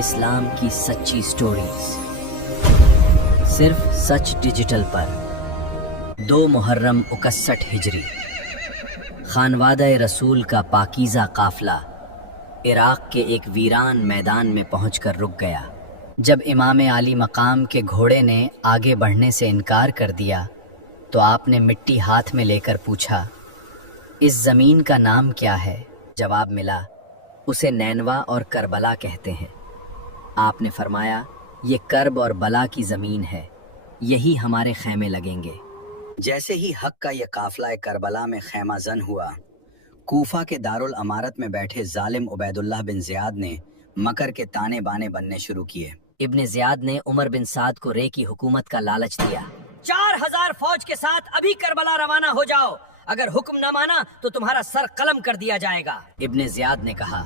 اسلام کی سچی سٹوریز صرف سچ ڈیجیٹل پر 2 محرم 61 ہجری خانوادہ رسول کا پاکیزہ قافلہ عراق کے ایک ویران میدان میں پہنچ کر رک گیا۔ جب امام عالی مقام کے گھوڑے نے آگے بڑھنے سے انکار کر دیا تو آپ نے مٹی ہاتھ میں لے کر پوچھا، اس زمین کا نام کیا ہے؟ جواب ملا، اسے نینوا اور کربلا کہتے ہیں۔ آپ نے فرمایا، یہ کرب اور بلا کی زمین ہے، یہی ہمارے خیمے لگیں گے۔ جیسے ہی حق کا یہ قافلہ کربلا میں خیمہ زن ہوا، کوفہ کے دارالامارت میں بیٹھے ظالم عبید اللہ بن زیاد نے مکر کے تانے بانے بننے شروع کیے۔ ابن زیاد نے عمر بن سعد کو رے کی حکومت کا لالچ دیا۔ 4000 فوج کے ساتھ ابھی کربلا روانہ ہو جاؤ، اگر حکم نہ مانا تو تمہارا سر قلم کر دیا جائے گا۔ ابن زیاد نے کہا،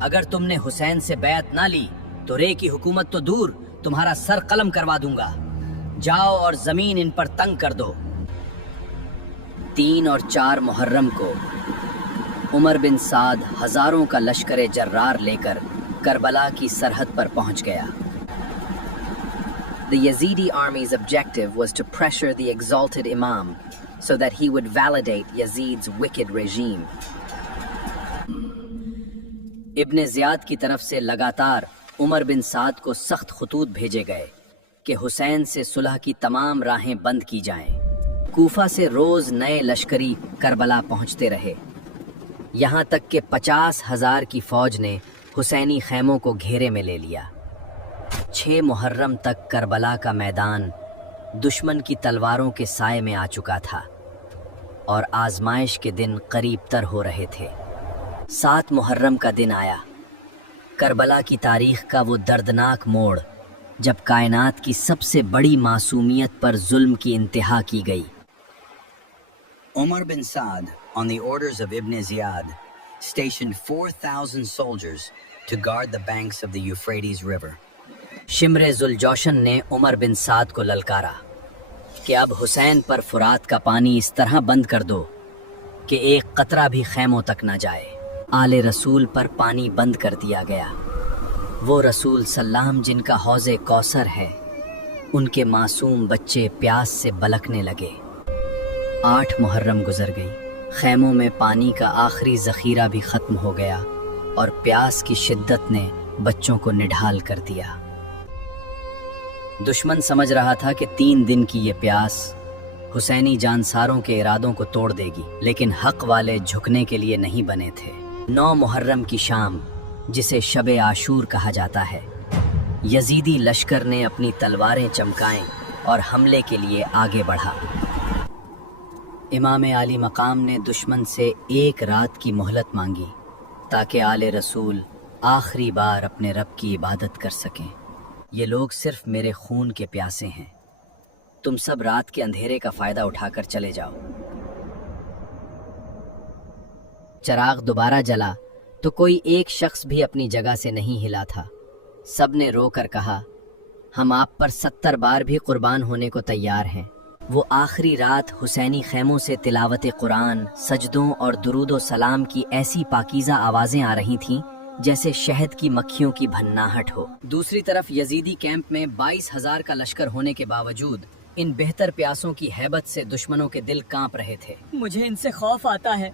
اگر تم نے حسین سے بیعت نہ لی تو رے کی حکومت تو دور، تمہارا سر قلم کروا دوں گا۔ جاؤ اور زمین ان پر تنگ کر دو۔ 3 اور 4 محرم کو عمر بن سعد ہزاروں کا لشکر جرار لے کر کربلا کی سرحد پر پہنچ گیا۔ The Yazidi army's objective was to pressure the exalted Imam so that he would validate Yazid's wicked regime. ابن زیاد کی طرف سے لگاتار عمر بن سعد کو سخت خطوط بھیجے گئے کہ حسین سے صلح کی تمام راہیں بند کی جائیں۔ کوفہ سے روز نئے لشکری کربلا پہنچتے رہے، یہاں تک کہ 50,000 کی فوج نے حسینی خیموں کو گھیرے میں لے لیا۔ 6 محرم تک کربلا کا میدان دشمن کی تلواروں کے سائے میں آ چکا تھا اور آزمائش کے دن قریب تر ہو رہے تھے۔ 7 محرم کا دن آیا، کربلا کی تاریخ کا وہ دردناک موڑ جب کائنات کی سب سے بڑی معصومیت پر ظلم کی انتہا کی گئی۔ عمر بن سعد, on the orders of Ibn Ziyad, stationed 4,000 soldiers to guard the banks of the Euphrates River. شمر ذوالجوشن نے عمر بن سعد کو للکارا کہ اب حسین پر فرات کا پانی اس طرح بند کر دو کہ ایک قطرہ بھی خیموں تک نہ جائے۔ آل رسول پر پانی بند کر دیا گیا۔ وہ رسول سلام جن کا حوض کوثر ہے، ان کے معصوم بچے پیاس سے بلکنے لگے۔ 8 محرم گزر گئی، خیموں میں پانی کا آخری ذخیرہ بھی ختم ہو گیا اور پیاس کی شدت نے بچوں کو نڈھال کر دیا۔ دشمن سمجھ رہا تھا کہ 3 دن کی یہ پیاس حسینی جانساروں کے ارادوں کو توڑ دے گی، لیکن حق والے جھکنے کے لیے نہیں بنے تھے۔ 9 محرم کی شام، جسے شب عاشور کہا جاتا ہے، یزیدی لشکر نے اپنی تلواریں چمکائیں اور حملے کے لیے آگے بڑھا۔ امام عالی مقام نے دشمن سے 1 رات کی مہلت مانگی تاکہ آل رسول آخری بار اپنے رب کی عبادت کر سکیں۔ یہ لوگ صرف میرے خون کے پیاسے ہیں، تم سب رات کے اندھیرے کا فائدہ اٹھا کر چلے جاؤ۔ چراغ دوبارہ جلا تو کوئی ایک شخص بھی اپنی جگہ سے نہیں ہلا تھا۔ سب نے رو کر کہا، ہم آپ پر 70 بار بھی قربان ہونے کو تیار ہیں۔ وہ آخری رات حسینی خیموں سے تلاوت قرآن، سجدوں اور درود و سلام کی ایسی پاکیزہ آوازیں آ رہی تھیں جیسے شہد کی مکھیوں کی بھناہٹ ہو۔ دوسری طرف یزیدی کیمپ میں 22,000 کا لشکر ہونے کے باوجود ان بہتر پیاسوں کی ہیبت سے دشمنوں کے دل کانپ رہے تھے۔ مجھے ان سے خوف آتا ہے۔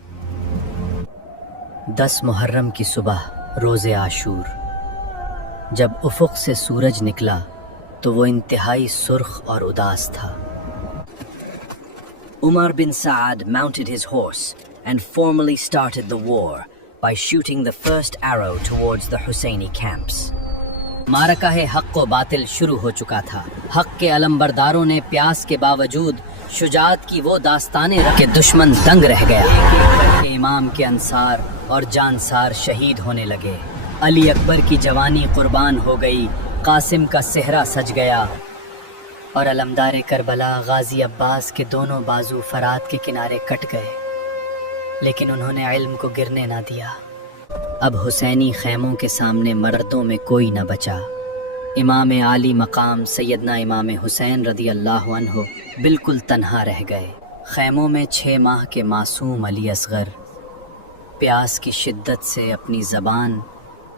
10 محرم کی صبح، روز عاشور، جب افق سے سورج نکلا تو وہ انتہائی سرخ اور اداس تھا۔ Umar bin Saad mounted his horse and formally started the war by shooting the first arrow towards the Husseini camps. معرکہ حق و باطل شروع ہو چکا تھا۔ حق کے علمبرداروں نے پیاس کے باوجود شجاعت کی وہ داستانیں رکھ کے دشمن دنگ رہ گیا کہ امام کے انصار اور جانسار شہید ہونے لگے۔ علی اکبر کی جوانی قربان ہو گئی، قاسم کا صحرا سج گیا اور علمدار کربلا غازی عباس کے دونوں بازو فرات کے کنارے کٹ گئے، لیکن انہوں نے علم کو گرنے نہ دیا۔ اب حسینی خیموں کے سامنے مردوں میں کوئی نہ بچا۔ امام عالی مقام سیدنا امام حسین رضی اللہ عنہ بالکل تنہا رہ گئے۔ خیموں میں 6 ماہ کے معصوم علی اصغر پیاس کی شدت سے اپنی زبان